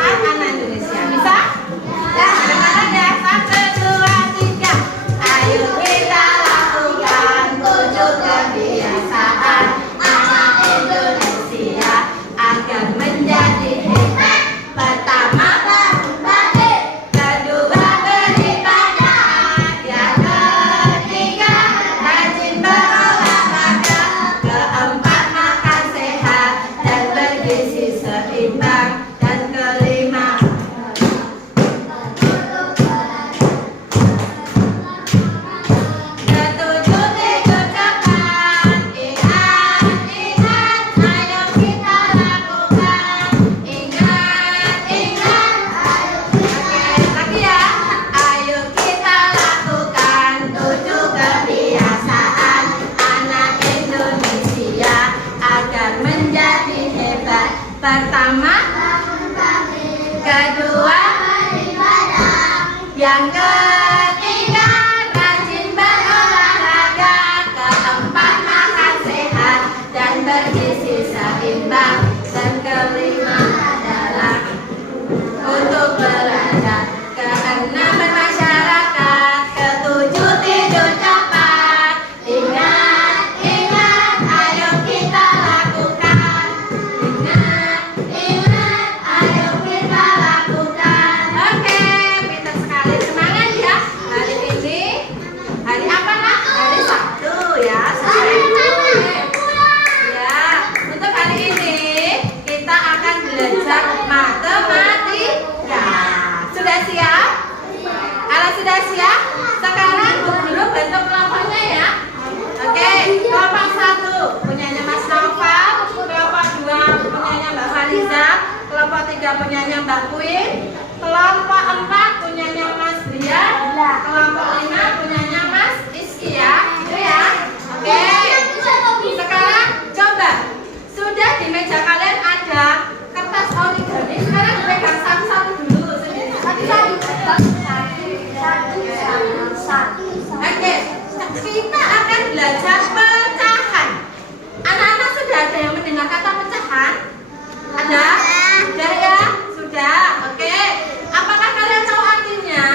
kebiasaan anak Indonesia. Bisa? Dengarkan ya. 1, 2, 3. Ayo kita lakukan 7 kebiasaan anak Indonesia agar menjadi hebat. Pertama, kedua beribadah, yang ketiga rajin berolahraga, keempat makan sehat dan bergizi seimbang, dan kelima ketujuh tidur cepat. Ingat, ayo kita lakukan. Ingat, lagi ya. Ayo kita lakukan 7 kebiasaan anak Indonesia agar menjadi hebat. Pertama, kedua, yang ketiga rajin berolahraga, keempat makan sehat dan bergizi seimbang, dan kelima adalah untuk belajar, keenam bermasyarakat, ketujuh tidur cepat. Ingat, ayo kita lakukan. Ingat, ayo kita lakukan. Oke, pintar sekali, semangat ya. Hari ini hari apa nak? Hari Sabtu ya. Ya, untuk hari ini kita akan belajar matematika. Sudah siap? Kalau sudah siap, sekarang Bu Guru bentuk kelompoknya ya. Oke, kelompok 1 punyanya Mas Naufal, kelompok 2 punyanya Mbak Fariza, kelompok 3 punyanya Mbak Queen, kelompok 4 punyanya Mas Brian, kelompok 5 punyanya Mas Iski ya. Gitu ya. Oke. Sekarang coba, sudah di meja kalian ada kertas origami. Sekarang dipegang satu-satu dulu sendiri. Oke, kita akan belajar pecahan. Anak-anak sudah ada yang mendengar kata pecahan? Ada? Sudah ya? Sudah. Oke. Apakah kalian tahu artinya?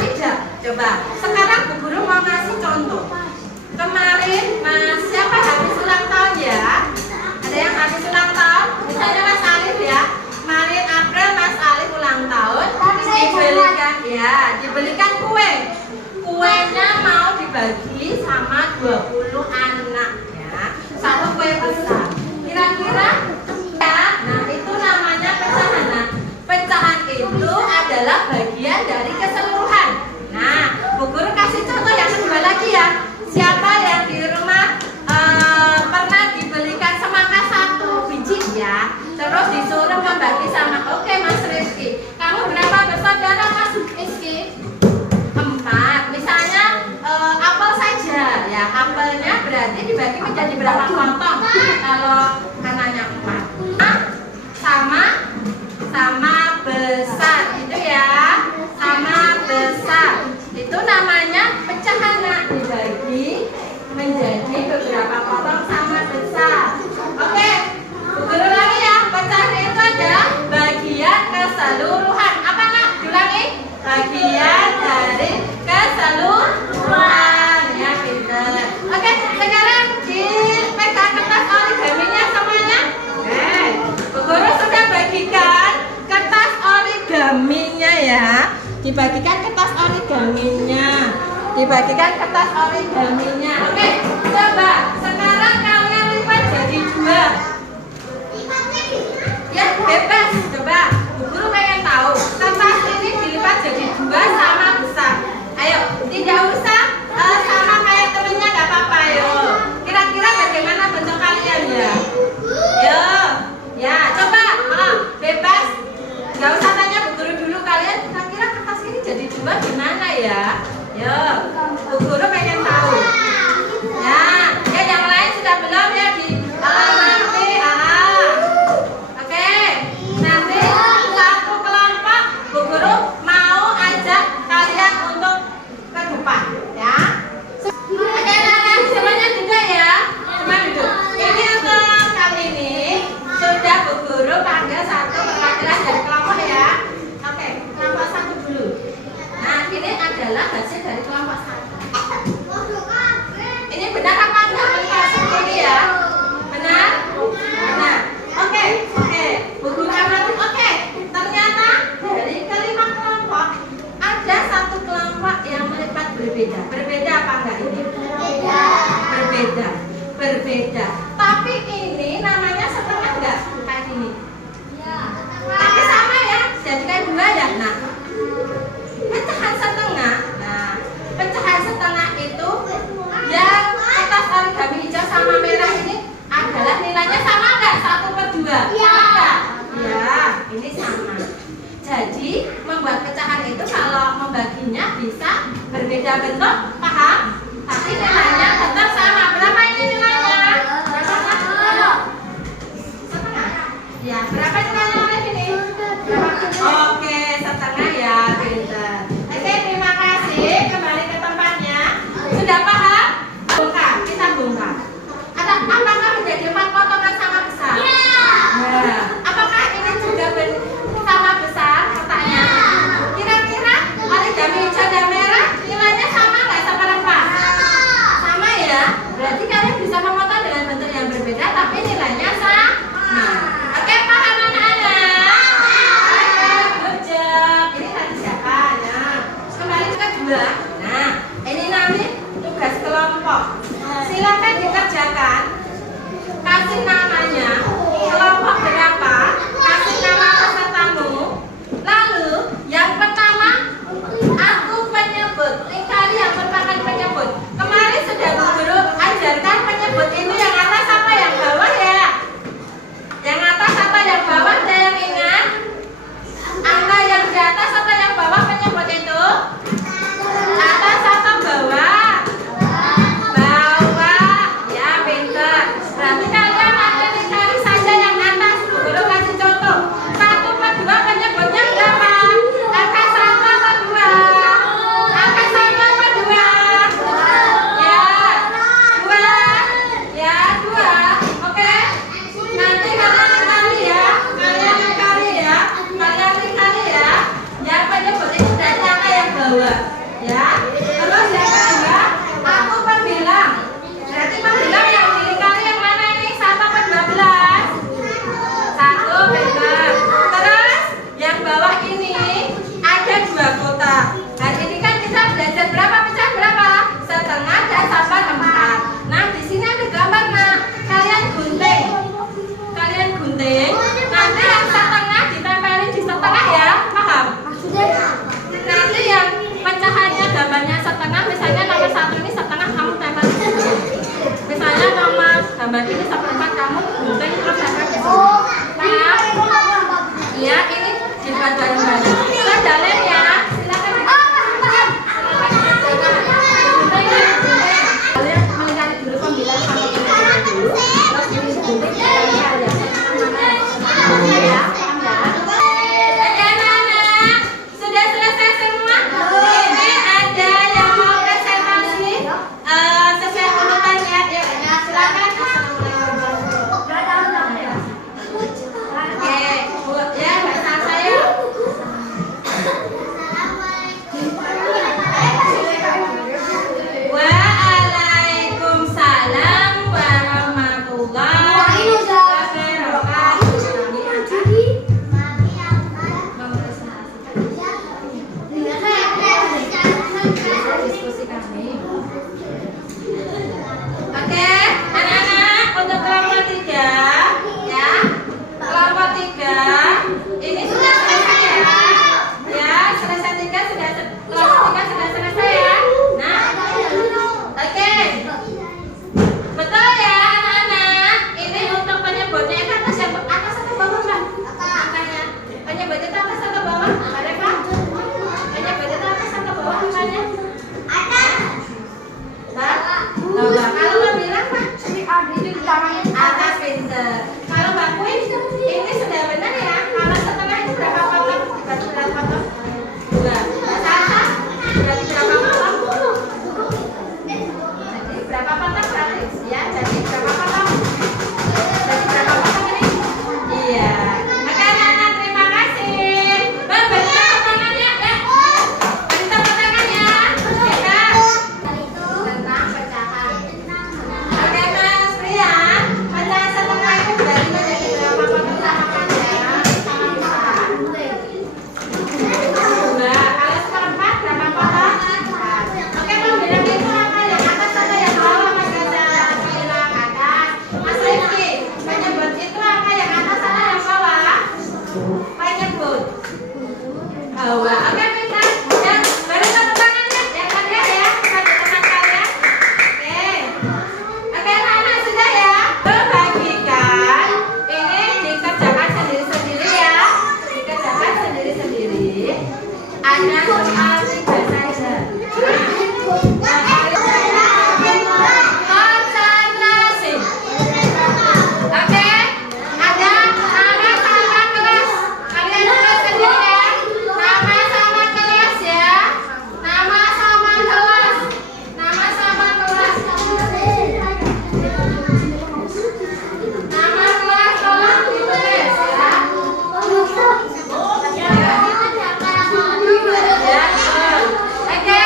Tidak. Coba. Sekarang Bu Guru mau ngasih contoh. Kemarin Mas siapa habis ulang tahun ya? Ada yang habis ulang tahun? Misalnya Mas Alif ya. Kemarin April Mas Alif ulang tahun. Dibelikan kue. Kuenya mau dibagi sama 20 anak ya. Satu kue besar. Kira-kira ya, nah itu namanya pecahan. Nah, pecahan itu adalah bagian dari keseluruhan. Nah, Bu Guru kasih contoh yang kedua lagi ya. Siapa yang di rumah pernah dibelikan semangka 1 biji ya, terus disuruh membagi sama. Oke Mas Rizky, kamu berapa bersaudara Mas Rizky? 4. Misalnya apel saja ya, apelnya berarti dibagi menjadi berapa potong? Kalau anaknya 4 sama besar gitu ya, sama besar itu namanya pecahan. Nak, dibagi menjadi beberapa potong sama besar. Oke, Bu Guru lagi ya. Pecahan itu adalah bagian keseluruhan. Apa nak? Diulangi. Bagian dari keseluruhan ya, pintar. Oke, sekarang dipegang kertas origaminya semuanya. Oke, Bu Guru sudah bagikan kertas origaminya ya. Dibagikan kertas origaminya. Oke, coba sekarang kalian lipat jadi 2. Ya, bebas. Coba, Bu Guru pengen tahu kertas ini dilipat jadi 2 sama besar. Ayo, tidak usah sama kayak temennya, gak apa-apa. Ayo, kira-kira bagaimana bentuk kalian ya? Yo, ya, coba bebas. Gak usah tanya Bu Guru dulu, kalian kira-kira kertas ini jadi 2 gimana ya? Yo, Bu Guru pengen tahu. Ya, yang lain sudah belum ya di nanti. Oke, nanti satu kelompok Bu Guru mau ajak kalian untuk ke depan ya. Oke, nah, semuanya juga ya. Cuma duduk. Ini untuk kali ini sudah Bu Guru panggil satu perwakilan ini sama. Jadi membuat pecahan itu kalau membaginya bisa berbeda bentuk, paham? Tapi nilainya tetap sama. Berapa ini nilainya? Setengah. Ya, berapa nilainya oleh ini? Oke, setengah ya, pintar. Oke, terima kasih. Kembali ke tempatnya. Sudah paham? Bongkar, kita bongkar. Apakah menjadi 4 potongan sama besar? Nah, apakah ini juga sama besar kotaknya? Kira-kira origami hijau dan merah nilainya sama nggak sama lepas? Sama ya. Berarti kalian bisa memotong dengan bentuk yang berbeda tapi nilainya sama. Oke, paham anak-anak? Good job. Ini tadi siapa? Nah, kembali ke kedua. Nah, ini namanya tugas kelompok. Silakan dikerjakan. Kasih namanya, kelompok berapa, kasih nama pesertamu. Lalu yang pertama, aku penyebut. Lingkari yang merupakan penyebut. Kemarin sudah guru ajarkan penyebut ini yang atas apa yang bawah ya? Yang atas apa yang bawah? Ada yang ingat? Angka yang di atas atau yang bawah penyebut itu? Atas atau bawah? Berarti kalian ada dicari saja yang atas. Guru kasih contoh. 1 per 2 penyebutnya berapa? Angka 1 atau 2? Angka 1 atau 2? Ya, 2. Ya, 2. Oke. Nanti kalian lingkari ya. Kalian lingkari ya. Kalian lingkari ya. Yang penyebut itu dari angka yang bawah. Ya. Terus yang kedua, aku pembilang. Berarti pembilang yang dilingkari yang mana ini? 1 per 12? 1 benar. Terus yang bawah ini ada 2 kotak. Hari ini kan kita belajar berapa pecah berapa? Setengah dan sampai 4. Nah, di sini ada gambar nak. Kalian gunting. Kalian gunting. Nanti yang setengah ditempelin di setengah ya. Paham? Nanti yang pecahannya gambarnya setengah, misalnya nomor 1 ini setengah, kamu tempel di sini. Misalnya nomor gambar ini 1/4 kamu gunting terus tempel di sini. Paham? Iya, ini dibuat bareng-bareng. Kita jalan ya. Silakan. Kalian melingkari dulu pembilang sampai ini dulu. Terus ini gunting kalian ya. Ya, paham ya? Oke, anak-anak. Sudah selesai semua? Ini ada yang mau presentasi sesuai urutannya. Ya, silakan. Oke, Bu, ya, Mbak Sasa ya. Waalaikumsalam warahmatullahi wabarakatuh. Diskusi kami. Oke, anak-anak, untuk kelompok 3 ya. Kelompok 3 ini sudah selesai ya. Ya, selesai 3 sudah kelompok 3 sudah selesai ya. Nah, oke. Betul ya anak-anak. Ini untuk penyebutnya itu atas atau bawah, Mbak? Angkanya. Penyebut itu atas atau bawah? Ada Pak? Penyebut itu atas atau bawah angkanya? Bawah. Kalau Mbak bilang Pak, atas pinter. Kalau Mbak Kuin, ini sudah benar ya. Kalau setengah itu berapa potong? Dibagi berapa potong? 2. Mbak Sasa, berarti berapa potong? Jadi berapa potong berarti? Ya, jadi berapa potong? Jadi berapa potong ini? Iya. Oke anak-anak, terima kasih. Bang, bagi tepuk tangannya ya. Bagi tepuk tangannya. Ya. Tentang pecahan. Oke Mas Prian, pecahan setengah itu berarti menjadi berapa potong sama kan ya? Sama besar. 2. Kalau seperempat berapa potong? 4. Oke, pembilang itu apa? Yang atas atau yang bawah Mas Gaza? Pembilang atas. Mas Rifki, penyebut itu apa? Yang atas atau yang bawah? Penyebut bawah. Oke, pintar. Yang baru tepuk tangannya, yang kalian ya, pada teman kalian. Oke. Oke, anak-anak sudah ya. Bagikan. Ini dikerjakan sendiri-sendiri ya. Hanya soal 3 saja. Konsentrasi. Oke, ada nama sama kelas. Kalian tulis sendiri ya. Nama sama kelas ya. Nama sama kelas. Nama sama kelas. Nama kelas tolong ditulis ya. Oke,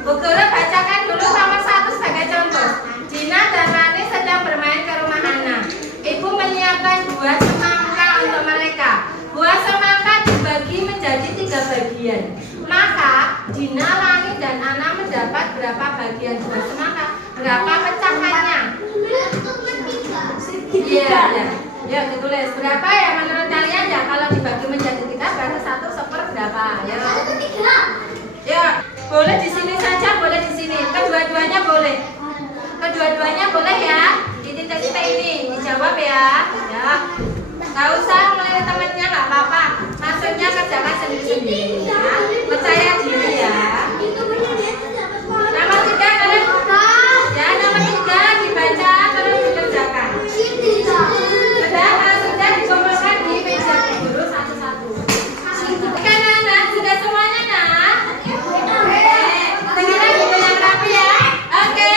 Bu Guru bacakan dulu nomor 1 sebagai contoh. Dina dan Rani sedang bermain ke rumah Ana. Ibu menyiapkan buah semangka untuk mereka. Buah semangka dibagi menjadi 3 bagian. Maka Dina, Rani, dan Ana mendapat berapa bagian buah semangka? Berapa pecahannya? Iya, ya. Ya, ditulis berapa ya menurut kalian ya? Kalau dibagi menjadi 3 berarti 1 seper berapa? Ya. Ya, boleh di sini saja, boleh di sini. Kedua-duanya boleh. Kedua-duanya boleh ya. Di titik-titik ini dijawab ya. Ya. Nggak usah melihat temannya, nggak apa-apa. Maksudnya kerjakan sendiri-sendiri ya. Percaya diri ya. Nomor 3 kalian ya, nomor 3 dibaca terus dikerjakan. Sudah dikumpulkan di meja guru satu-satu. Oke, anak-anak, sudah semuanya nak? Sekarang kita yang rapi ya. Oke.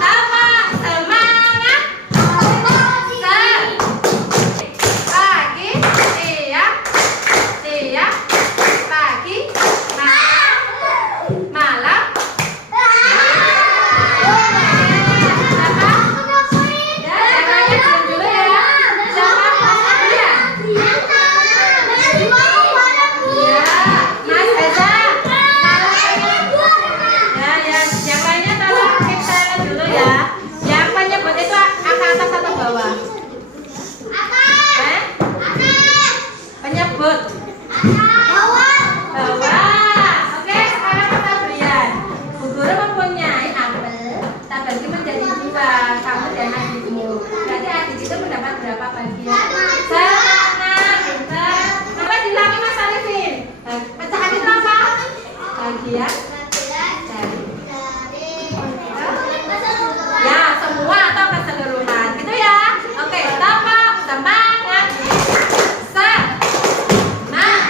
Apa? Semangat. Pagi, siang, pagi, malam. Penyebut bawah. Oke, sekarang kita berian. Bu Guru mempunyai apel, tak bagi menjadi 2. Kamu dan adikmu. Berarti adik itu mendapat berapa bagian? Semangat. Pintar. Apa dilangi Mas Arifin? Pecahan itu apa? Bagian dari. Ya, semua atau keseluruhan. Gitu ya. Oke, tampak semangat. Semangat.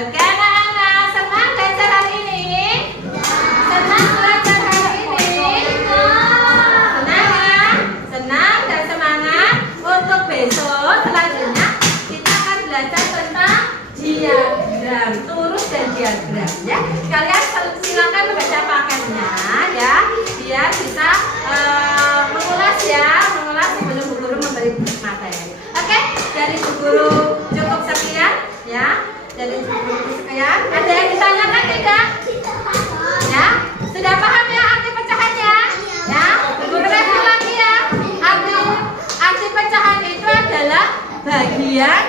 Oke anak-anak, senang belajar hari ini? Senang belajar hari ini? Senang ya? Senang dan semangat. Untuk besok selanjutnya kita akan belajar tentang diagram, turut dan diagram ya. Kalian silakan membaca paketnya ya, biar bisa mengulas sebelum Bu Guru memberi materi. Oke, dari Bu Guru cukup sekian ya. Dari Bu Guru sekian. Ada yang ditanyakan tidak? Ya, sudah paham ya arti pecahannya? Ya, Bu Guru review lagi ya. Arti pecahan itu adalah bagian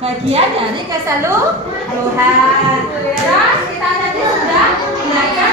bagian dari keseluruhan. Terus kita tadi sudah belajar